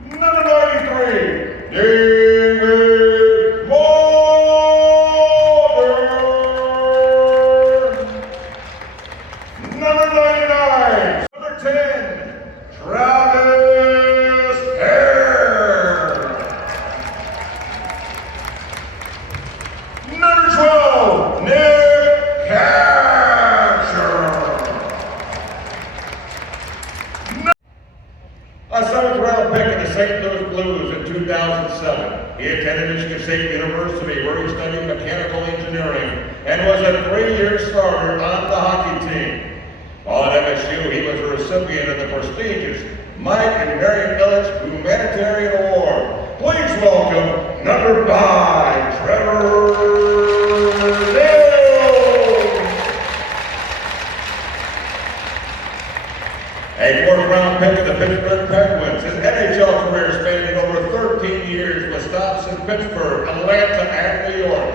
Number 93, David Mulder. Number 99, number 10, Travis Hare. Number 12, Nick Hatcher. A 7th round pick of the St. Louis Blues in 2007. He attended Michigan State University where he studied mechanical engineering and was a 3-year starter on the hockey team. While at MSU, he was a recipient of the prestigious Mike and Mary Illich Humanitarian Award. Please welcome number 5, Trevor Nill. A 4th round pick of the Pittsburgh Penguins. His NHL career spanning over 13 years with stops in Pittsburgh, Atlanta, and New York.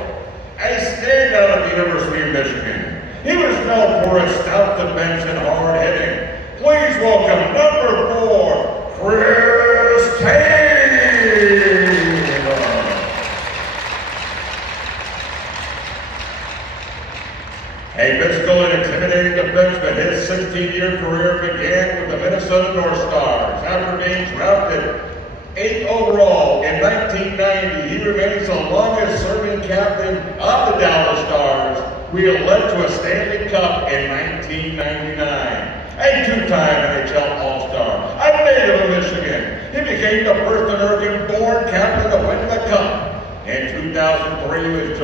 A standout at the University of Michigan. He was known for his stout defense and hard hitting. Please welcome number 4, Chris Tamer. A physical and intimidating defenseman, his 16-year career began with the Minnesota North Stars. After being drafted 8th overall in 1990, he remains the longest-serving captain of the Dallas Stars. We led to a Stanley Cup in 1999. A 2-time NHL All-Star, a native of Michigan. He became the first American-born captain to win the Cup. In 2003,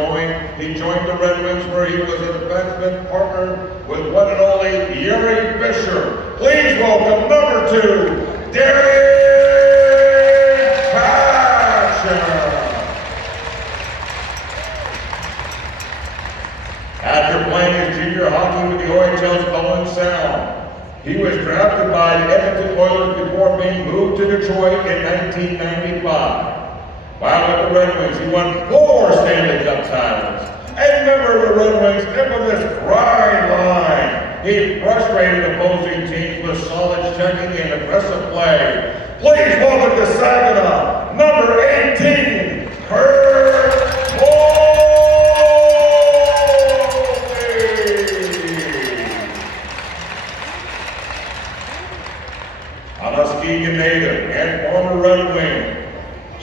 he joined the Red Wings where he was a defenseman partner with one and only Jiri Fischer. Please welcome number 2, Derian Hatcher. After playing his junior hockey with the OHL's Owen Sound, he was drafted by the Edmonton Oilers before being moved to Detroit in 1995. While with the Red Wings, he won 4 Stanley Cup titles. A member of the Red Wings' infamous grind line, he frustrated opposing teams with solid checking and aggressive play. Please welcome to Saginaw, number 18, Kirk Maltby. A Muskegon native and former Red Wing,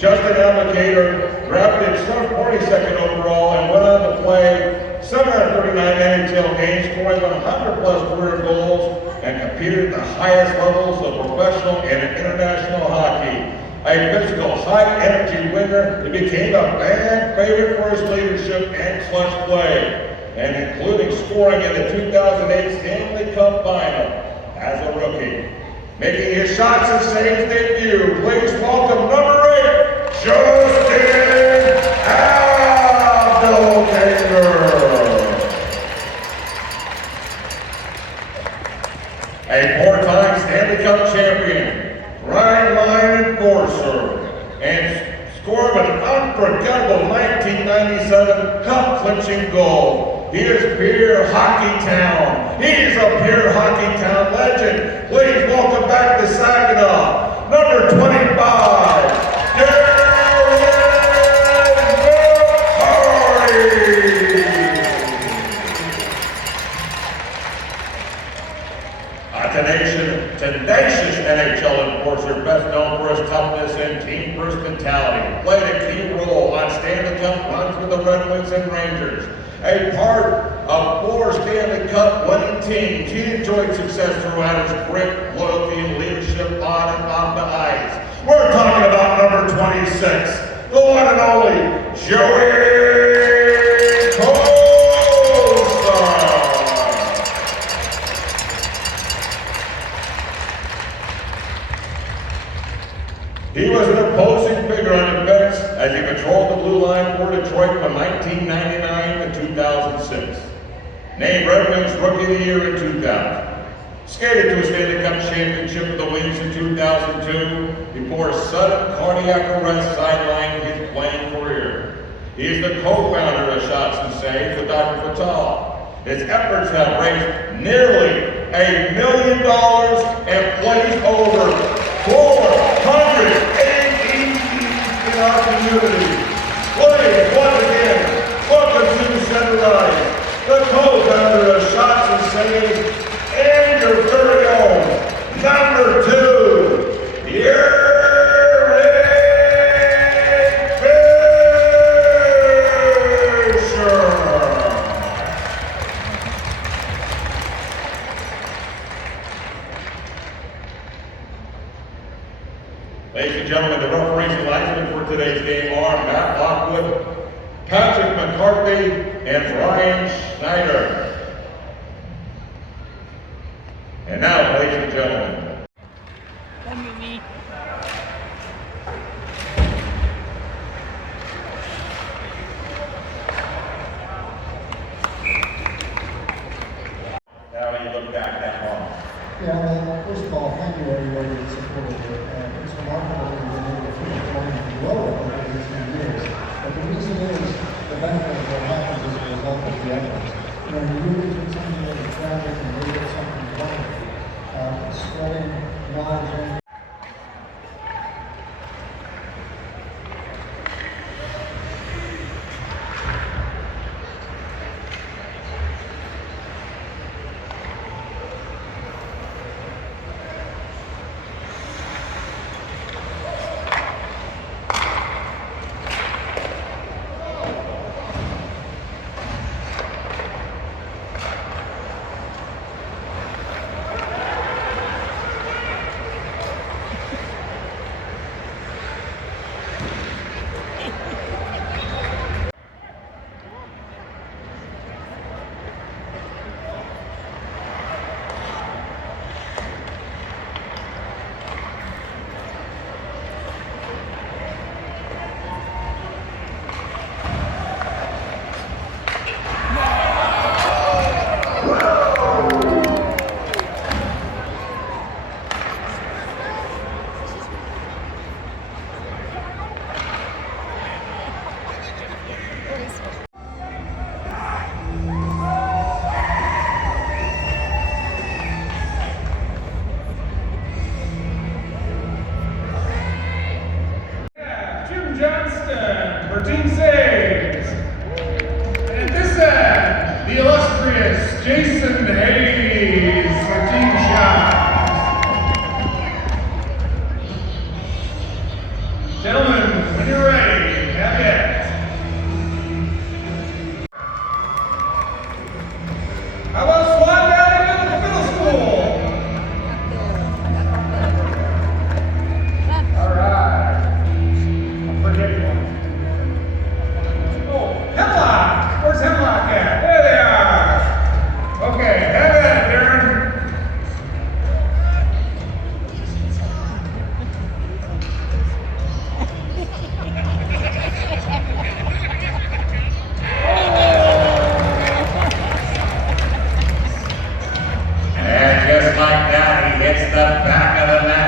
Abdelkader drafted 42nd overall and went on to play 739 NHL games, scoring 100-plus career goals, and competed at the highest levels of professional and international hockey. A physical, high-energy winner, he became a fan favorite for his leadership and clutch play, and including scoring in the 2008 Stanley Cup Final as a rookie. Making his shots and saves debut, please welcome number 8, Justin Abdelkader. A 4-time Stanley Cup champion, grind line enforcer, and scored an unforgettable 1997 cup-clinching goal. He is Pure Hockey Town. He's a Pure Hockey Town legend. Please welcome back to Saginaw, number 25, Darren McCarty. A tenacious NHL enforcer, best known for his toughness and team-first mentality, played a key role on Stanley Cup runs with the Red Wings and Rangers. A part of 4 Stanley Cup winning teams, he enjoyed success throughout his grit, loyalty, and leadership on and off the ice. We're talking about number 26, the one and only Joey Kocur. He was an imposing figure on defense as he patrolled the blue line for Detroit from 1999 to 2006. Named Red Wings Rookie of the Year in 2000. Skated to a Stanley Cup championship with the Wings in 2002 before sudden cardiac arrest sidelined his playing career. He is the co-founder of Shots and Saves with Dr. Fatal. His efforts have raised nearly $1 million and placed over 480 community. Please, once again, welcome to Center Ice, the co-founder of Shots and Saves, and your very own number 2, Jiri Fischer. Ladies and gentlemen, the referees and linesmen for today's game are Matt Lockwood, Patrick McCarthy, and Brian Schneider. And now, ladies and gentlemen, now you look back that long. Yeah, first of all, thank you everybody that supported it. It's remarkable that we've been able to keep going well over these 2 years. But the reason is the benefit of what happens as a result of the efforts. You know, you really do something that is tragic and really get something wonderful. Spreading knowledge and for Team Saves. And at this end, the illustrious Jason Hayes for Team Shots. Gentlemen, when you're ready, have it. How about Swan Valley Middle School? All right. Forget one. Oh, Hemlock! Where's Hemlock at? There they are! Okay, have at it, Darren. And just like that, he hits the back of the net.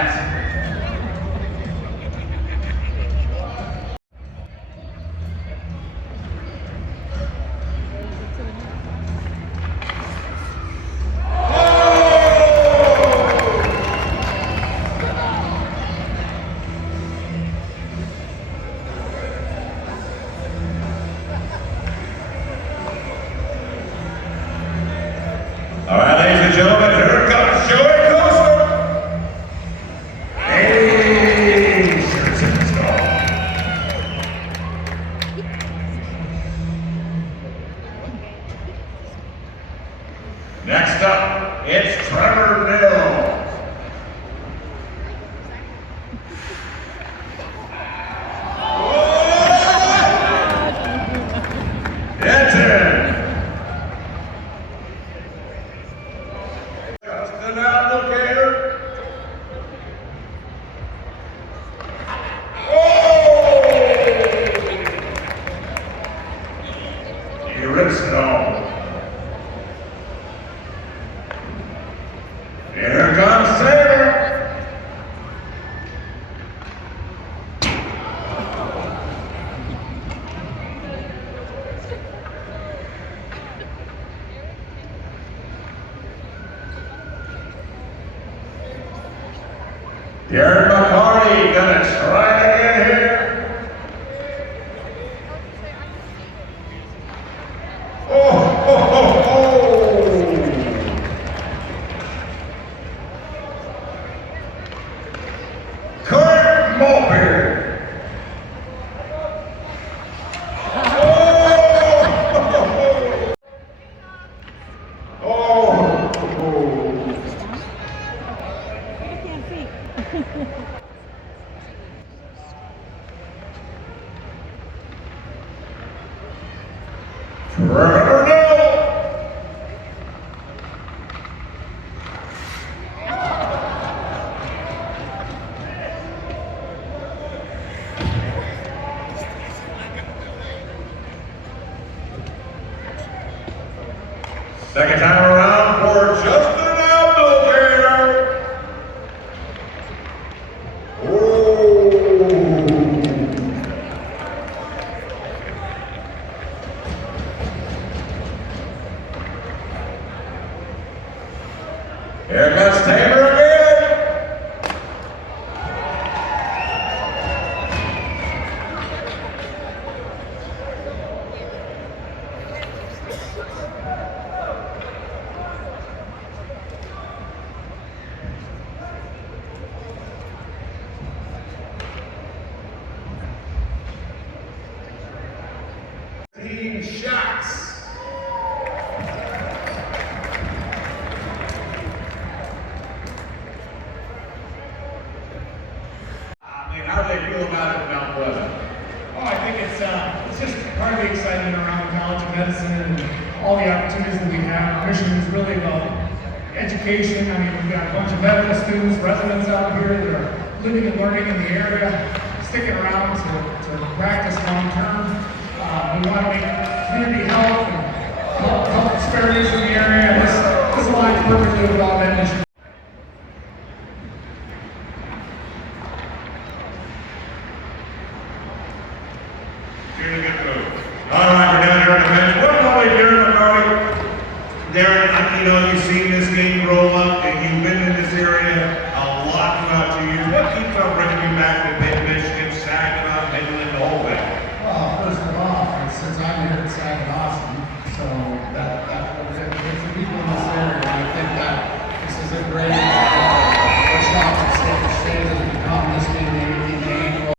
All right, ladies and gentlemen, here comes Joey Kocur. Hey, shirts installed. Next up, it's Trevor Nill. Justin Abdelkader. He rips it all. Here comes Tamer. Darren McCarty gonna try again here. Kirk Maltby. Trevor Nill. Second time around for Justin Abdelkader. Here comes Tamer again. Shots. How do they feel about it now, Pleasant? Oh, I think it's just part of the excitement around the College of Medicine and all the opportunities that we have. Our mission is really about education. I mean, we've got a bunch of medical students, residents out here that are living and learning in the area, sticking around to practice long term. We want to make community health and health disparities in the area. This aligns perfectly with all that mission. All right, we're down here on the bench. What about Darren McCarty? Darren, you've seen this game roll up, and you've been in this area a lot throughout the years. What keeps on bringing you back to Mid-Michigan, Saginaw, Midland, the whole way? Well, first of all, since I'm here at Saginaw, so that it's the people in this area, and I think that this is a great shot to set the stage as we become this being the annual.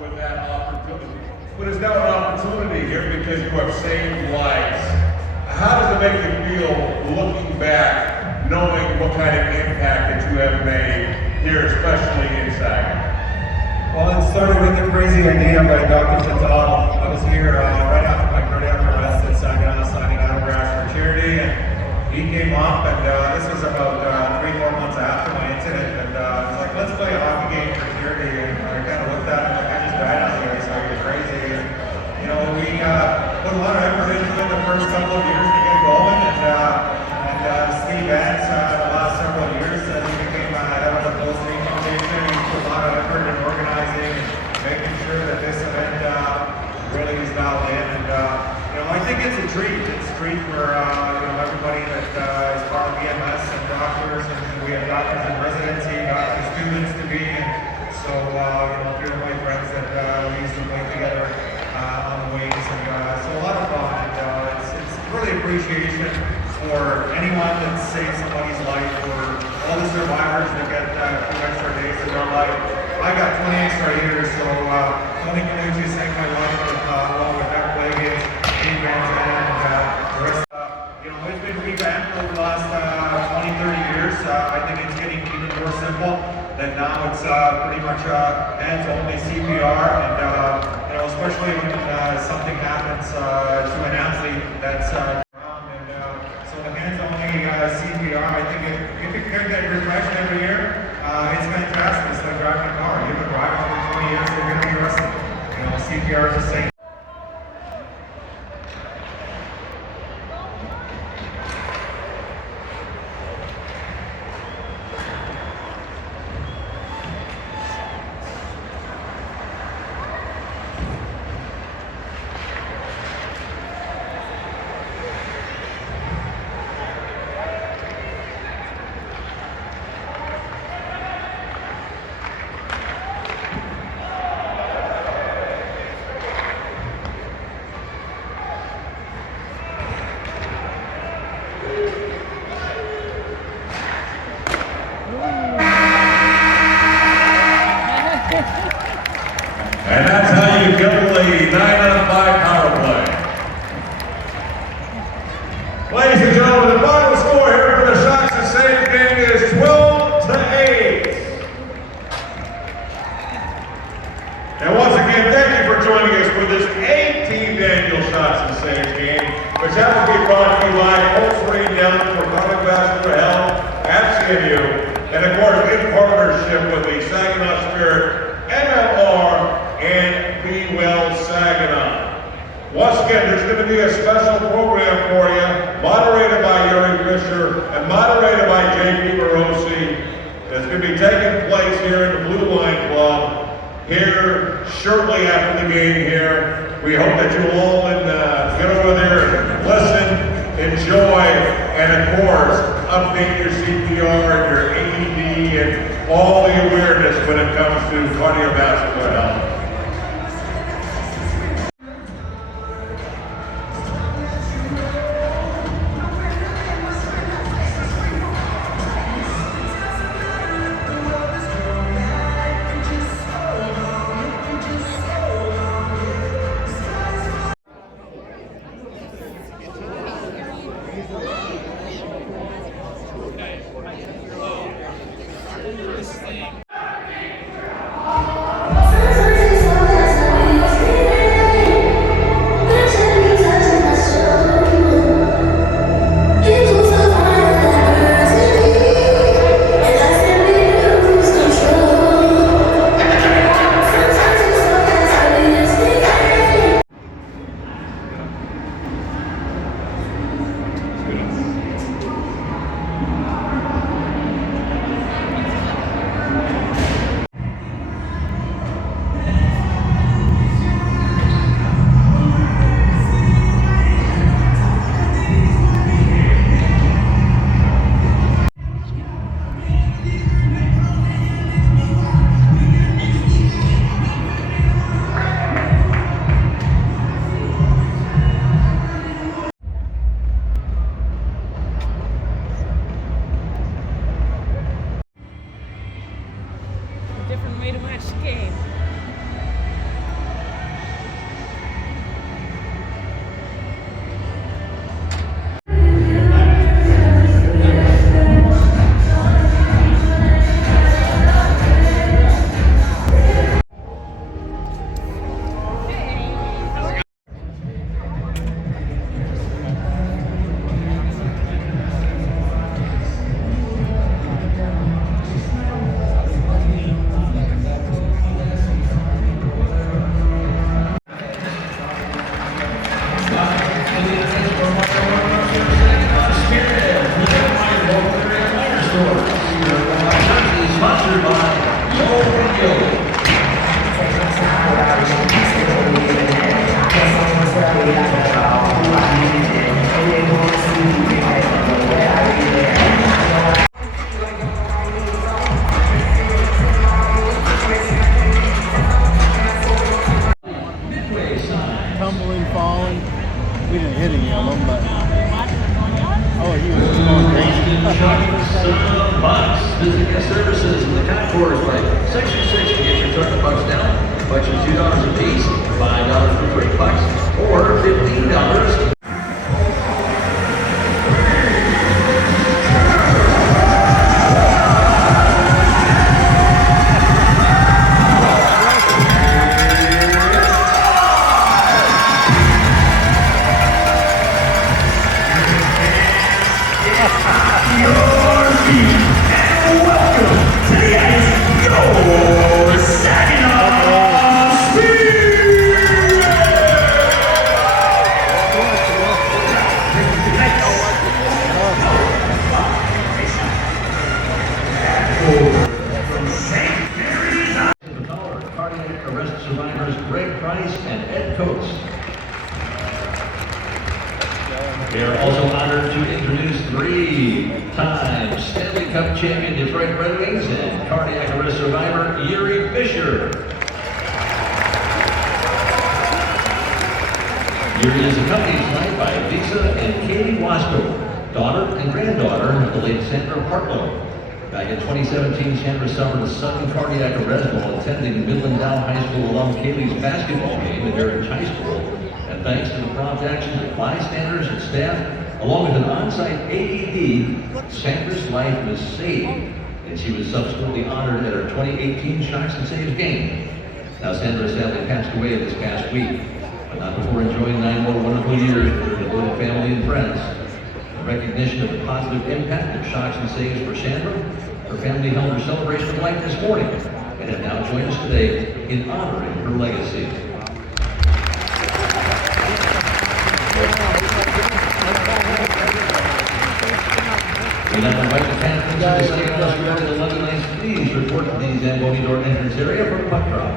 With that opportunity, but it's now an opportunity here because you have saved lives. How does it make you feel looking back, knowing what kind of impact that you have made here, especially in Saginaw? Well, it started with a crazy idea by Dr. Chantal. I was here right after my cardiac arrest at Saginaw, signing autographs for charity, and he came up, and this was about 3-4 months after my incident, and I was like, let's play a hockey game for charity, and I kind of looked at him like, I just died on here, so you're crazy. And, we put a lot of effort into it the first couple of years to get going, and Steve Vance, the last several years, he became head of the Pulse3 Foundation. He put a lot of effort in organizing and making sure that this event really is dialed in, and I think it's a treat. It's a treat for everybody that is part of EMS and doctors, and we have doctors in residency, doctor students to be, and so a few of my friends that we used to play together on the wings, and so a lot of fun, and it's really appreciation for anyone that saves somebody's life, for all the survivors that get a few extra days in their life. I got 20 extra years, so only can we just thank my wife along with that play games. event over the last 20, 30 years. I think it's getting even more simple. That now it's pretty much hands-only CPR, and you know, especially when something happens to an athlete that's around, and so the hands-only CPR, I think if it can get refreshed every year, it's fantastic. It's like driving a car. You've been driving for 20 years, you're going to be rusty. You know, CPR is the same. And that's how you get the 9-on-5 power play. Ladies and gentlemen, the final score here for the Shots and Saves game is 12-8. And once again, thank you for joining us for this 18th annual Shots and Saves game, which will be brought to you by Pulse3 Endowment for Cardiovascular Health at CMU, and of course in partnership with the Saginaw Spirit, MLR, and Be Well Saginaw. Once again, there's going to be a special program for you, moderated by Jiri Fischer and moderated by JP Morosi. That's going to be taking place here in the Blue Line Club here shortly after the game here. We hope that you all can get over there and listen, enjoy, and of course, update your CPR and your AED and all the awareness when it comes to cardiovascular health. Different way to watch the game. Tumbling, falling. We didn't hit any of them, but oh, he was just going crazy. Bucks. Visit guest services in the concourse by Section 6 to get your truck bucks down. Bucks are $2 a piece, $5 for $3, or $15. for Saginaw Speed! From St. Mary's. The caller, cardiac arrest survivors Greg Price and Ed Coates. We are also honored to introduce three-time Stanley Cup champion Detroit Red Wings and cardiac arrest survivor Jiri Fischer. Jiri is accompanied tonight by Lisa and Katie Wasco, daughter and granddaughter of the late Sandra Partlow. Back in 2017, Sandra suffered a sudden cardiac arrest while attending Midland Dow High School alum Kaylee's basketball game at Derian Hatcher. And thanks to the prompt action of bystanders and staff, along with an on-site AED, Sandra's life was saved, and she was subsequently honored at her 2018 Shocks and Saves game. Now, Sandra sadly passed away this past week, but not before enjoying 9 more wonderful years with her devoted family and friends. In recognition of the positive impact of Shocks and Saves for Sandra, her family held her celebration of life this morning, and have now joined us today in honoring her legacy. We now invite the captains of the Saginaw Spirit and the London Knights, please report to the Zamboni door entrance area for puck drop.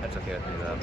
That's okay with me though.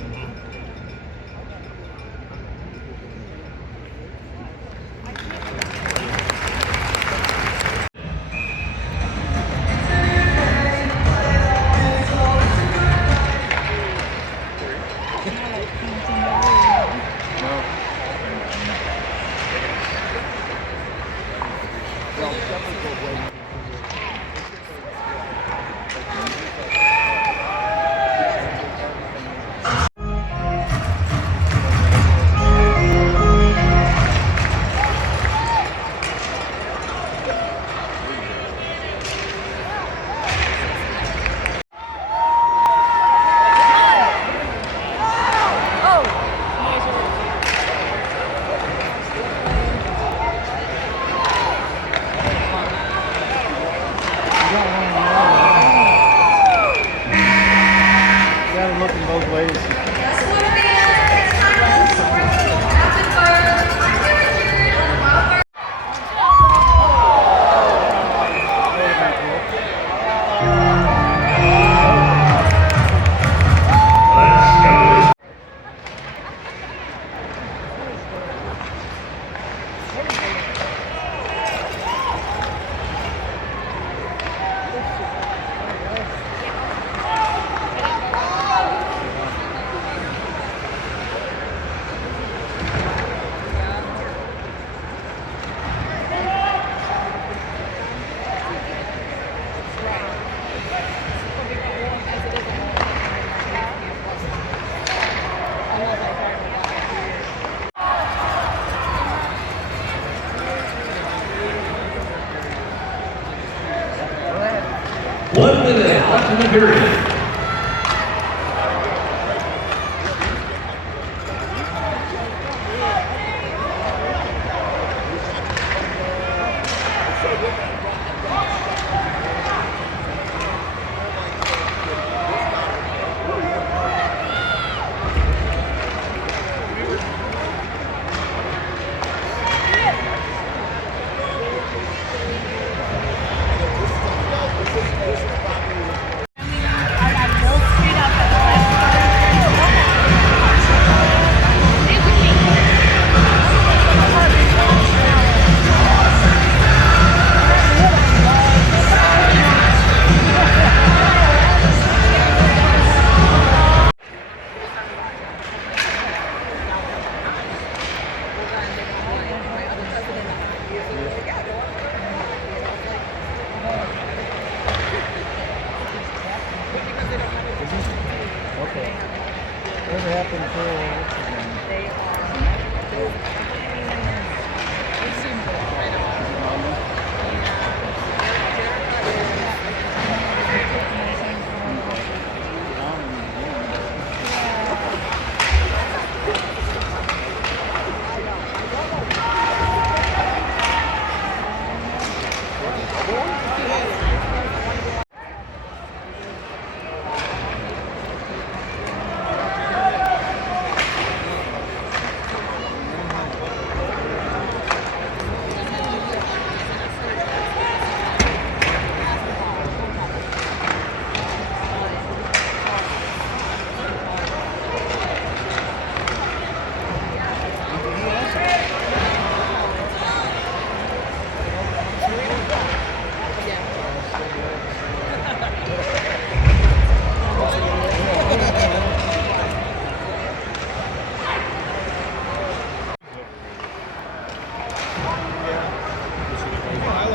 Left in the period.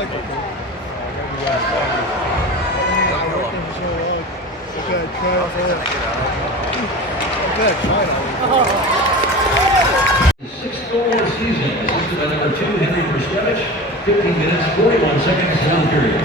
Sixth goal of the season, assisted by number 2, Henry Verstevich, 15 minutes, 41 seconds into the period.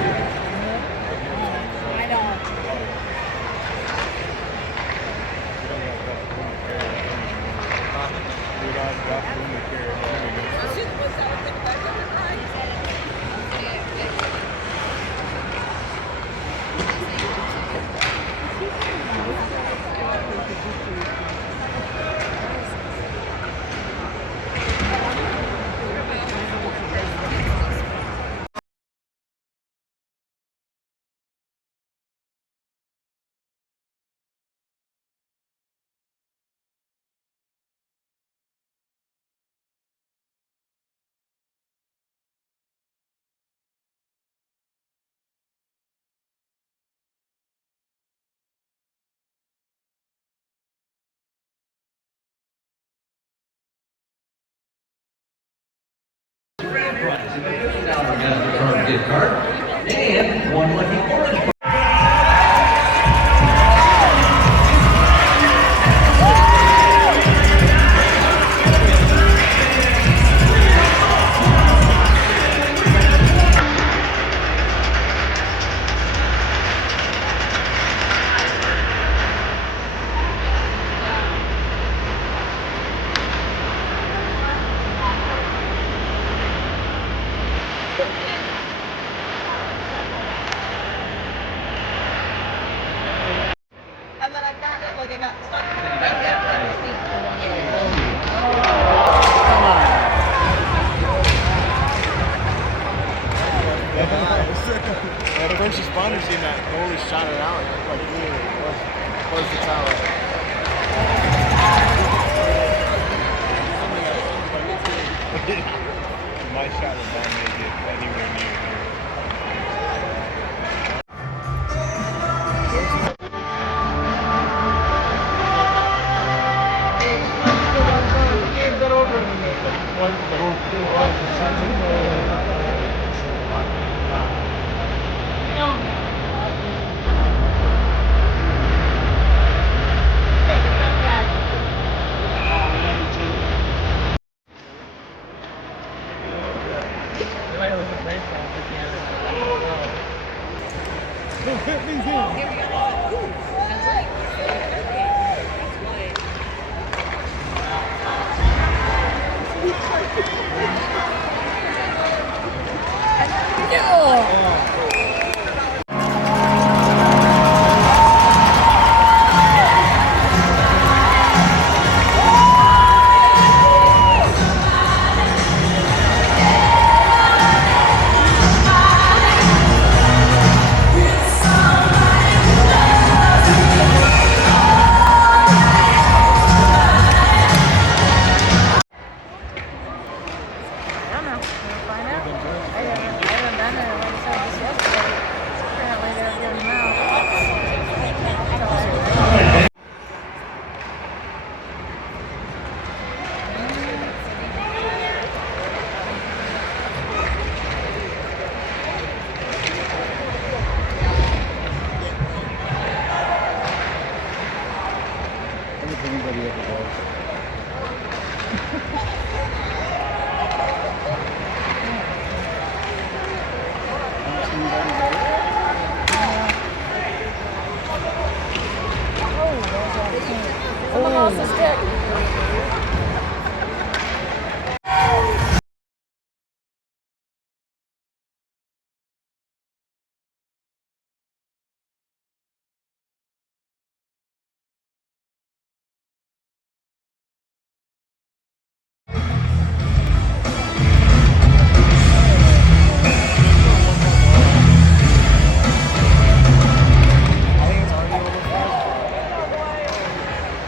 Prize of a $50 MasterCard gift card and 1 lucky orange. And then I got it, like I got stuck. The first responders seen that goalie shot it out, like literally close the tower. My shot was not make it anywhere near here.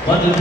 London